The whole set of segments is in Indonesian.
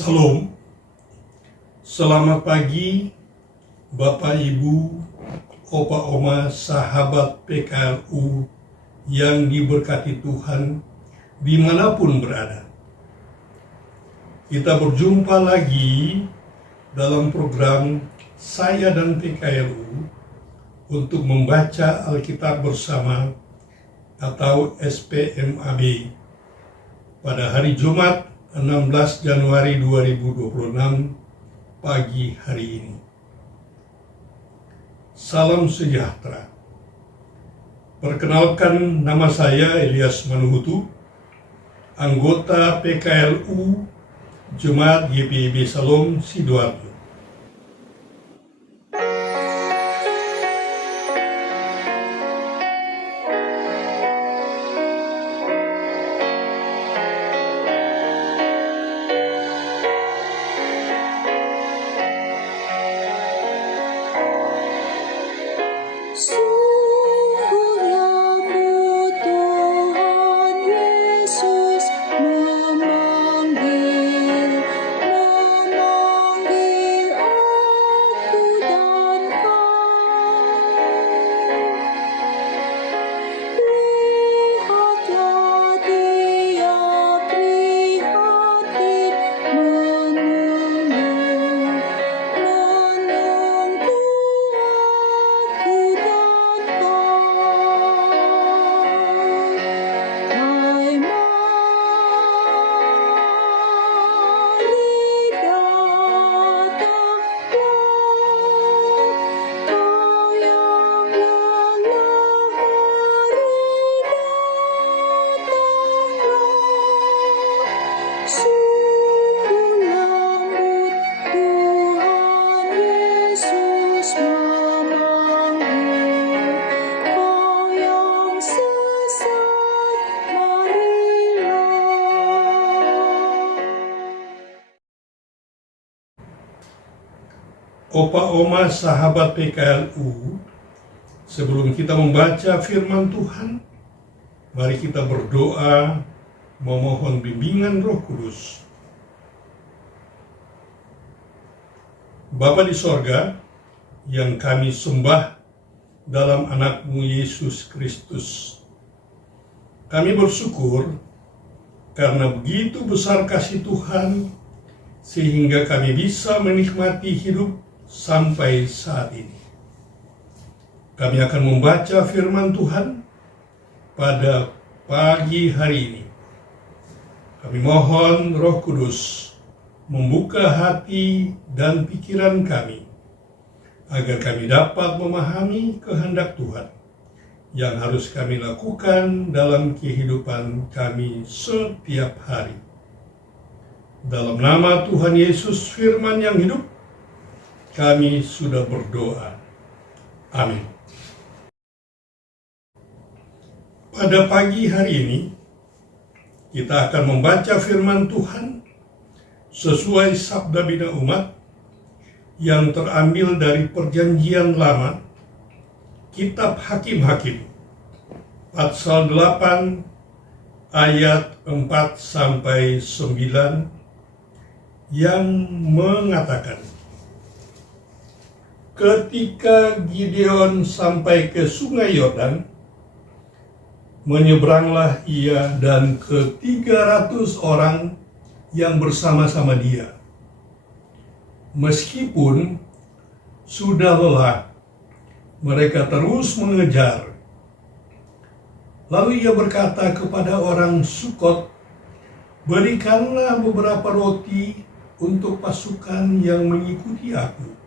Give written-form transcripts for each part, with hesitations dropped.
Salam, selamat pagi Bapak Ibu, Opa Oma, sahabat PKLU yang diberkati Tuhan dimanapun berada. Kita berjumpa lagi dalam program Saya dan PKLU untuk membaca Alkitab bersama atau SPMAB pada hari Jumat 16 Januari 2026 pagi hari ini. Salam sejahtera. Perkenalkan, nama saya Elias Manuhutu, anggota PKLU Jemaat GPIB Salom Sidoarjo. Opa Oma sahabat PKLU, sebelum kita membaca firman Tuhan, mari kita berdoa memohon bimbingan Roh Kudus. Bapa di sorga, yang kami sembah dalam anak-Mu Yesus Kristus, kami bersyukur karena begitu besar kasih Tuhan sehingga kami bisa menikmati hidup sampai saat ini. Kami akan membaca firman Tuhan pada pagi hari ini. Kami mohon Roh Kudus membuka hati dan pikiran kami, agar kami dapat memahami kehendak Tuhan yang harus kami lakukan dalam kehidupan kami setiap hari. Dalam nama Tuhan Yesus firman yang hidup, kami sudah berdoa. Amin. Pada pagi hari ini, kita akan membaca firman Tuhan sesuai sabda bina umat yang terambil dari Perjanjian Lama, Kitab Hakim-Hakim, pasal 8 ayat 4-9 yang mengatakan, ketika Gideon sampai ke sungai Yordan, menyeberanglah ia dan ke 300 orang yang bersama-sama dia. Meskipun sudah lelah, mereka terus mengejar. Lalu ia berkata kepada orang Sukot, berikanlah beberapa roti untuk pasukan yang mengikuti aku,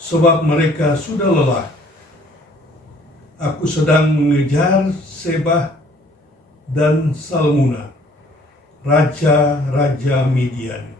sebab mereka sudah lelah. Aku sedang mengejar Sebah dan Salmuna, raja-raja Midian.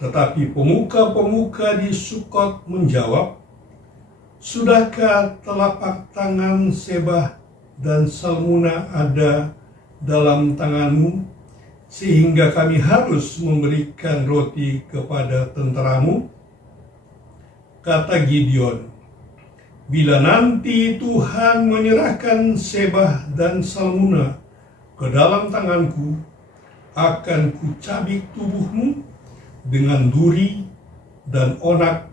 Tetapi pemuka-pemuka di Sukot menjawab, sudahkah telapak tangan Sebah dan Salmuna ada dalam tanganmu, sehingga kami harus memberikan roti kepada tentaramu? Kata Gideon, bila nanti Tuhan menyerahkan Sebah dan Salmuna ke dalam tanganku, akan kucabik tubuhmu dengan duri dan onak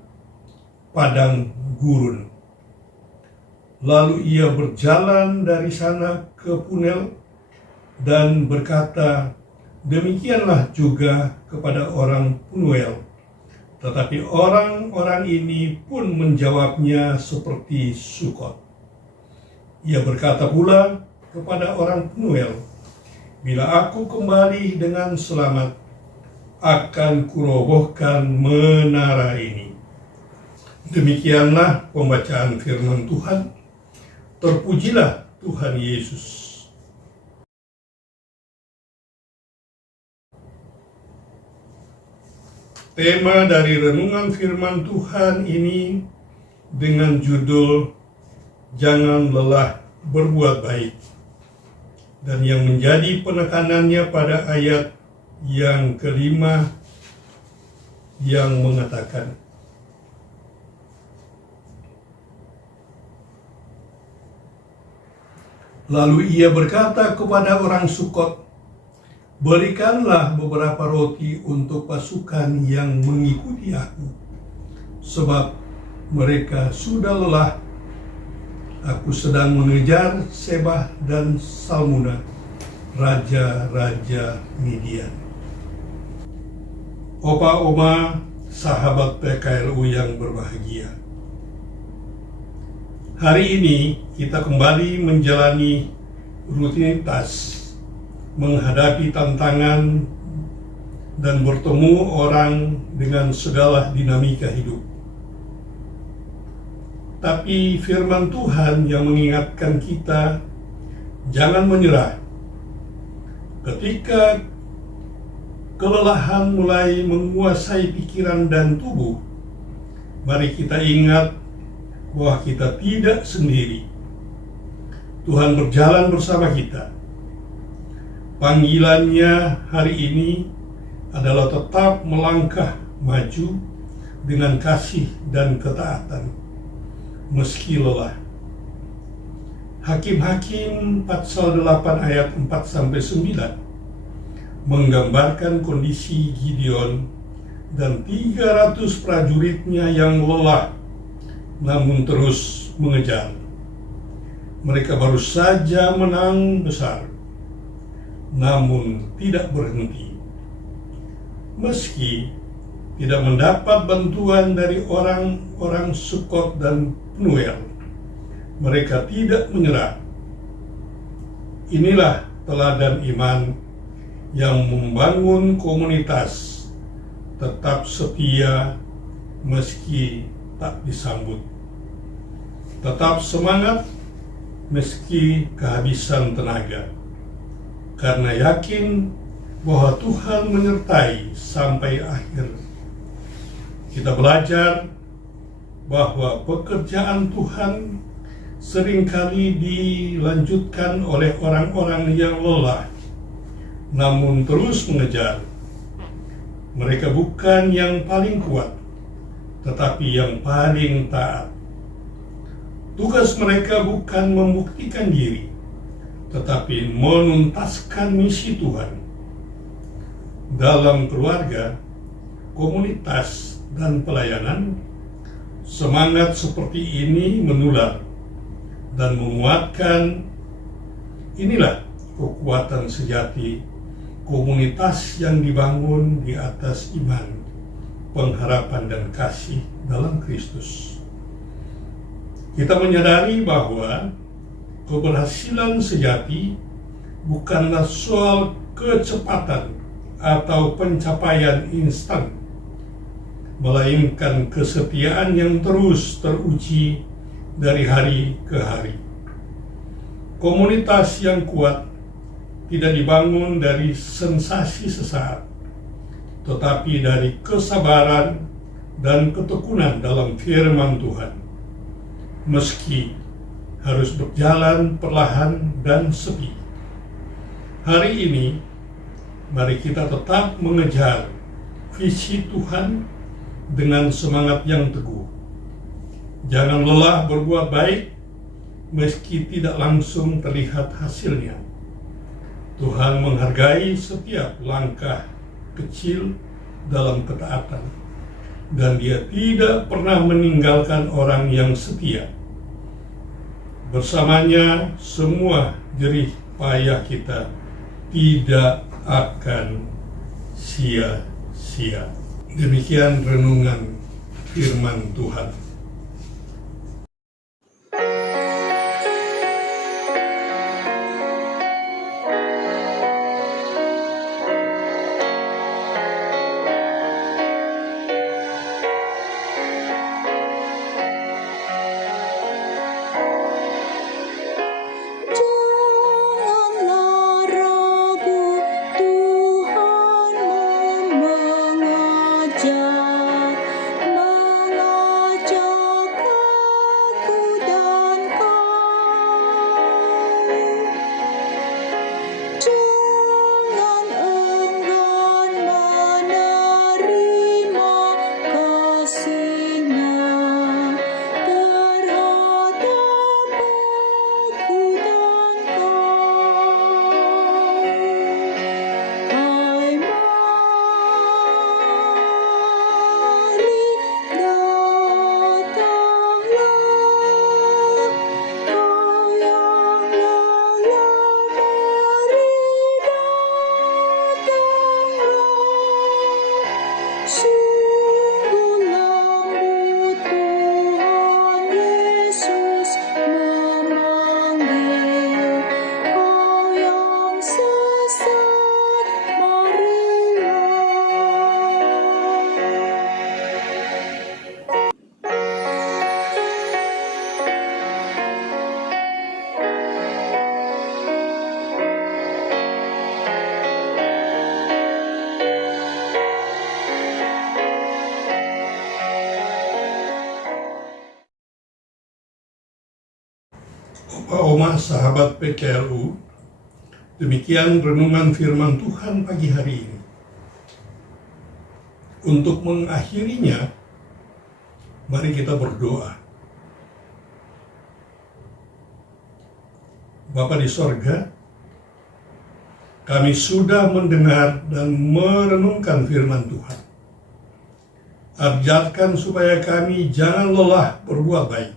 padang gurun. Lalu ia berjalan dari sana ke Punel dan berkata demikianlah juga kepada orang Punuel. Tetapi orang-orang ini pun menjawabnya seperti Sukot. Ia berkata pula kepada orang Punuel, bila aku kembali dengan selamat, akan kurobohkan menara ini. Demikianlah pembacaan firman Tuhan. Terpujilah Tuhan Yesus. Tema dari renungan firman Tuhan ini dengan judul Jangan Lelah Berbuat Baik, dan yang menjadi penekanannya pada ayat yang kelima yang mengatakan, lalu ia berkata kepada orang Sukot, berikanlah beberapa roti untuk pasukan yang mengikuti aku, sebab mereka sudah lelah. Aku sedang mengejar Sebah dan Salmuna, raja-raja Midian. Opa-oma, sahabat PKLU yang berbahagia. Hari ini kita kembali menjalani rutinitas, menghadapi tantangan, dan bertemu orang dengan segala dinamika hidup. Tapi firman Tuhan yang mengingatkan kita, jangan menyerah. Ketika kelelahan mulai menguasai pikiran dan tubuh, mari kita ingat bahwa kita tidak sendiri. Tuhan berjalan bersama kita. Panggilannya hari ini adalah tetap melangkah maju dengan kasih dan ketaatan, meski lelah. Hakim-Hakim pasal 8 ayat 4-9 menggambarkan kondisi Gideon dan 300 prajuritnya yang lelah namun terus mengejar. Mereka baru saja menang besar, namun tidak berhenti. Meski tidak mendapat bantuan dari orang-orang Sukot dan Punuel, mereka tidak menyerah. Inilah teladan iman yang membangun komunitas, tetap setia meski tak disambut, tetap semangat meski kehabisan tenaga, karena yakin bahwa Tuhan menyertai sampai akhir. Kita belajar bahwa pekerjaan Tuhan seringkali dilanjutkan oleh orang-orang yang lelah, namun terus mengejar. Mereka bukan yang paling kuat, tetapi yang paling taat. Tugas mereka bukan membuktikan diri, tetapi menuntaskan misi Tuhan. Dalam keluarga, komunitas, dan pelayanan, semangat seperti ini menular dan menguatkan. Inilah kekuatan sejati komunitas yang dibangun di atas iman, pengharapan, dan kasih dalam Kristus. Kita menyadari bahwa keberhasilan sejati bukanlah soal kecepatan atau pencapaian instan, melainkan kesetiaan yang terus teruji dari hari ke hari. Komunitas yang kuat tidak dibangun dari sensasi sesaat, tetapi dari kesabaran dan ketekunan dalam firman Tuhan. Meski harus berjalan perlahan dan sepi, hari ini mari kita tetap mengejar visi Tuhan dengan semangat yang teguh. Jangan lelah berbuat baik meski tidak langsung terlihat hasilnya. Tuhan menghargai setiap langkah kecil dalam ketaatan, dan Dia tidak pernah meninggalkan orang yang setia. Bersamanya semua jerih payah kita tidak akan sia-sia. Demikian renungan firman Tuhan. Oma sahabat PKLU, demikian renungan firman Tuhan pagi hari ini. Untuk mengakhirinya, mari kita berdoa. Bapa di sorga, kami sudah mendengar dan merenungkan firman Tuhan. Ajarkan supaya kami jangan lelah berbuat baik.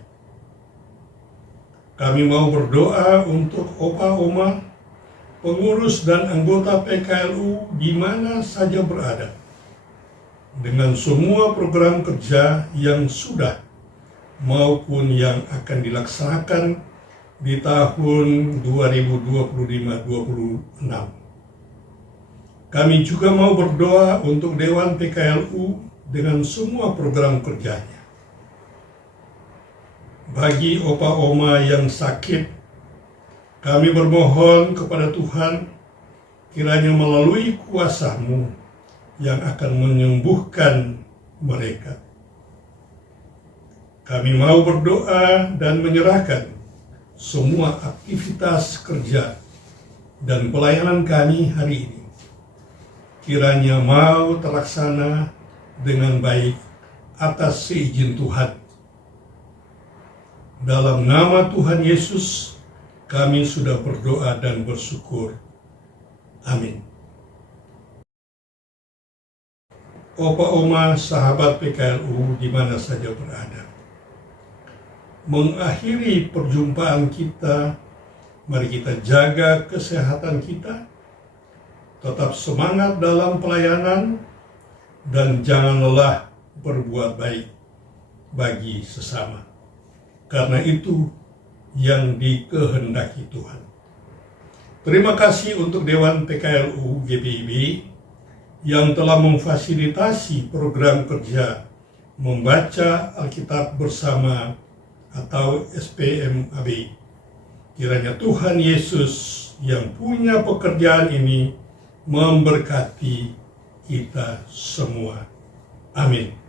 Kami mau berdoa untuk opa, oma, pengurus dan anggota PKLU di mana saja berada, dengan semua program kerja yang sudah maupun yang akan dilaksanakan di tahun 2025-26. Kami juga mau berdoa untuk Dewan PKLU dengan semua program kerjanya. Bagi opa oma yang sakit, kami bermohon kepada Tuhan, kiranya melalui kuasa-Mu yang akan menyembuhkan mereka. Kami mau berdoa dan menyerahkan semua aktivitas kerja dan pelayanan kami hari ini. Kiranya mau terlaksana dengan baik atas seizin Tuhan. Dalam nama Tuhan Yesus, kami sudah berdoa dan bersyukur. Amin. Opa, oma, sahabat PKLU di mana saja berada. Mengakhiri perjumpaan kita, mari kita jaga kesehatan kita, tetap semangat dalam pelayanan, dan jangan lelah berbuat baik bagi sesama. Karena itu yang dikehendaki Tuhan. Terima kasih untuk Dewan PKLU GPIB yang telah memfasilitasi program kerja membaca Alkitab bersama atau SPMAB. Kiranya Tuhan Yesus yang punya pekerjaan ini memberkati kita semua. Amin.